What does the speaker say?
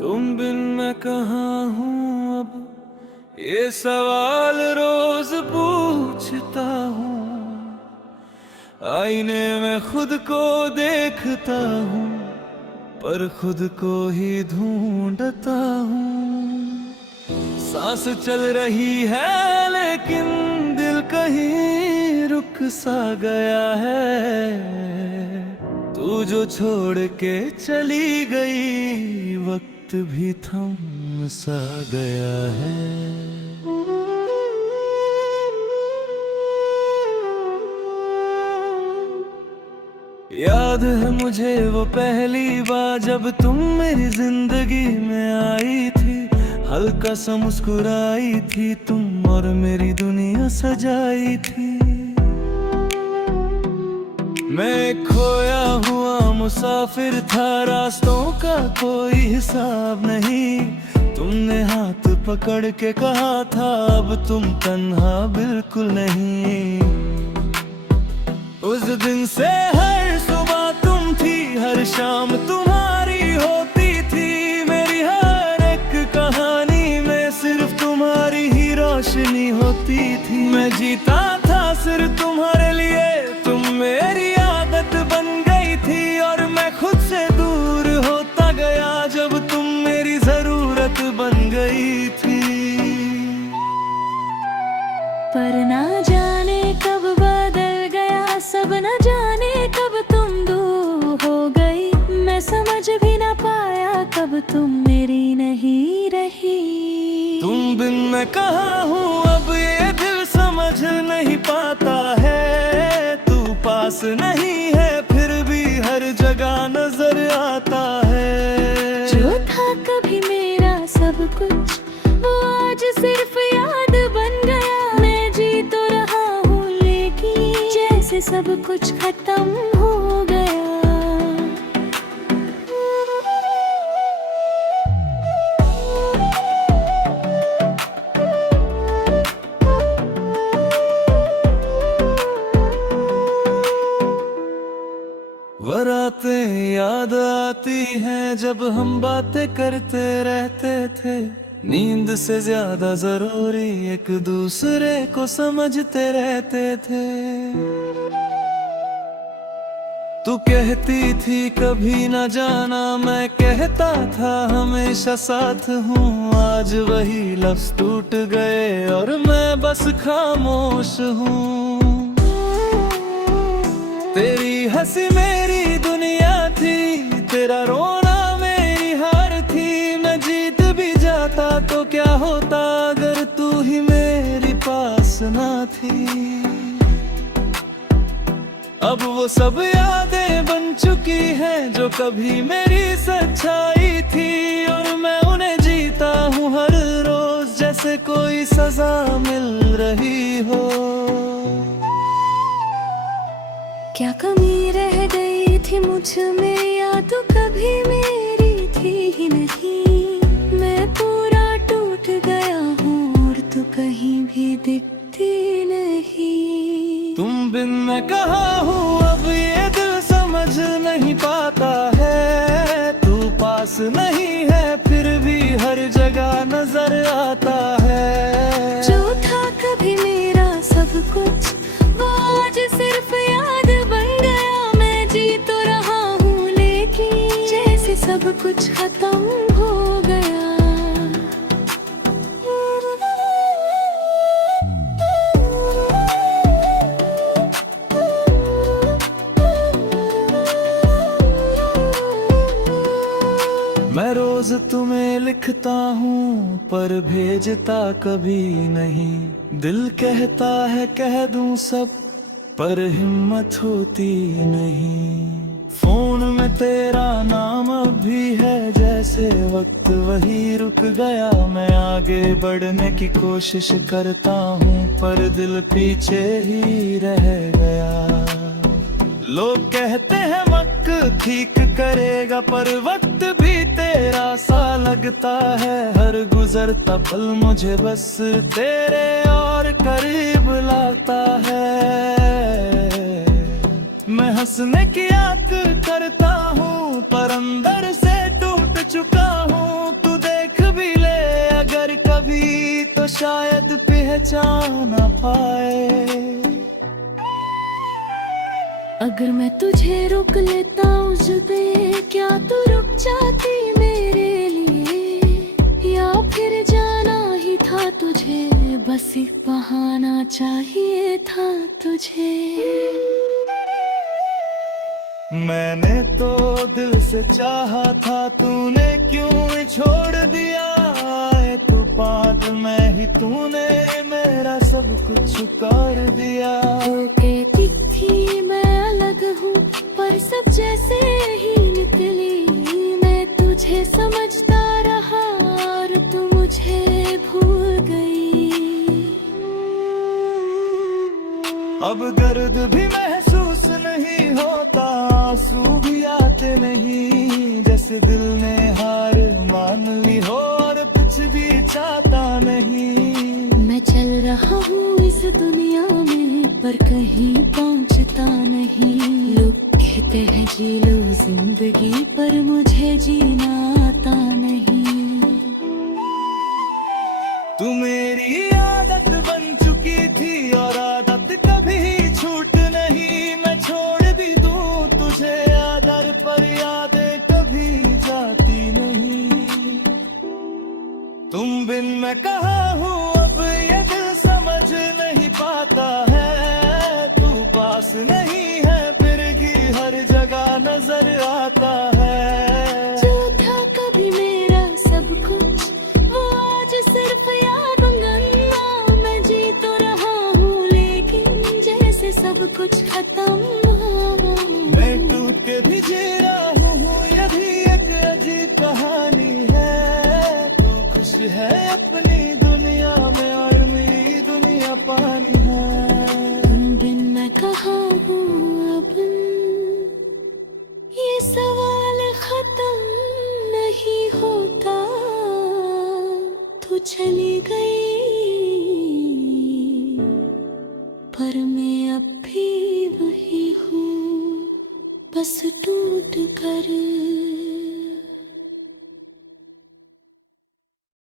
तुम बिन मैं कहाँ हूँ अब, ये सवाल रोज पूछता हूँ। आईने में खुद को देखता हूँ, पर खुद को ही ढूंढता हूँ। सांस चल रही है लेकिन दिल कहीं रुक सा गया है। तू जो छोड़ के चली गई, वक्त भी थम सा गया है। याद है मुझे वो पहली बार जब तुम मेरी जिंदगी में आई थी। हल्का सा मुस्कुराई थी तुम और मेरी दुनिया सजाई थी। मैं खोया हुआ मुसाफिर था, रास्तों का कोई हिसाब नहीं। तुमने हाथ पकड़ के कहा था अब तुम तन्हा बिल्कुल नहीं। उस दिन से हर सुबह तुम थी, हर शाम तुम्हारी होती थी। मेरी हर एक कहानी में सिर्फ तुम्हारी ही रोशनी होती थी। मैं जीता था सिर्फ तुम्हारे लिए, तुम मेरी आदत बन गई थी। और मैं खुद से दूर होता गया जब तुम मेरी जरूरत बन गई थी। पर ना जाने कब बदल गया सब, न जाने कब तुम दूर हो गई। मैं समझ भी ना पाया कब तुम मेरी नहीं रही। तुम बिन मैं कहाँ हूँ अब, ये दिल समझ नहीं पाता है। तू पास नहीं है फिर भी हर जगह नजर आता है। जो था कभी मेरा सब कुछ, वो आज सिर्फ याद बन गया। मैं जी तो रहा हूँ लेकिन जैसे सब कुछ खत्म हो गया। रातें याद आती हैं जब हम बातें करते रहते थे। नींद से ज्यादा जरूरी एक दूसरे को समझते रहते थे। तू कहती थी कभी न जाना, मैं कहता था हमेशा साथ हूँ। आज वही लफ्ज टूट गए और मैं बस खामोश हूँ। तेरी हंसी मेरी दुनिया थी, तेरा रोना मेरी हार थी। मैं जीत भी जाता तो क्या होता अगर तू ही मेरी पास ना थी। अब वो सब यादें बन चुकी हैं जो कभी मेरी सच्चाई थी। और मैं उन्हें जीता हूँ हर रोज जैसे कोई सजा मिल रही हो। क्या कमी रह गई थी मुझ में, या तो कभी मेरी थी ही नहीं। मैं पूरा टूट गया हूँ और तू कहीं भी दिखती नहीं। तुम बिन मैं कहाँ हूँ अब, ये दिल समझ नहीं पाता है। तू पास नहीं है फिर भी हर जगह नजर आता है। जो था कभी मेरा सब कुछ, वो आज सिर्फ याद बन गया। मैं जी तो रहा हूँ लेकिन जैसे सब कुछ खत्म हो गया। मैं रोज तुम्हें लिखता हूँ पर भेजता कभी नहीं। दिल कहता है कह दूं सब, पर हिम्मत होती नहीं। फोन में तेरा नाम अब भी है जैसे वक्त वही रुक गया। मैं आगे बढ़ने की कोशिश करता हूँ पर दिल पीछे ही रह गया। लोग कहते हैं वक्त ठीक करेगा, पर वक्त भी तेरा सा लगता है। हर गुजरता पल मुझे बस तेरे और करीब लाता है। मैं हंसने की आदत करता हूँ पर अंदर से टूट चुका हूँ। तो शायद पहचान ना पाए। अगर मैं तुझे रोक लेता जुबे, क्या तू रुक जाती मेरे लिए? या फिर जाना ही था तुझे, बस एक बहाना चाहिए था तुझे। मैंने तो दिल से चाहा था, तूने क्यों छोड़ दिया? आए तूफान में ही तूने मेरा सब कुछ कर दिया। तू कहती थी मैं अलग हूँ, पर सब जैसे ही निकली। मैं तुझे समझता रहा और तू मुझे भूल गई। अब दर्द भी महसूस नहीं होता, आंसू भी आते नहीं। जैसे दिल ने हार मान ली हो और कुछ भी चाहता नहीं। मैं चल रहा हूँ इस दुनिया में, पर कहीं पहुँचता नहीं। लोग कहते हैं जी लो जिंदगी, पर मुझे जीना आता नहीं। तू मेरी आदत बन चुकी थी और आदत कभी छूट नहीं। मैं छोड़ भी दूं तुझे आदर, पर यादें कभी जाती नहीं। तुम बिन मैं कहाँ हूँ अब ये दिल समझ नहीं पाता है। तू पास नहीं है फिर भी हर जगह नजर आता है। जो था कभी मेरा सब कुछ, वो आज सिर्फ याद गंगा। मैं जी तो रहा हूँ लेकिन जैसे सब कुछ खत्म। मैं टूट के भी जी रहा हूँ, ये भी एक अजीब कहानी है। तू खुश है अपनी दुनिया में और मेरी दुनिया पानी है। तुम बिन मैं कहाँ हूँ अब, ये सवाल खत्म नहीं होता। तू चली गई, पर मैं अब भी वही हूँ, बस टूट कर।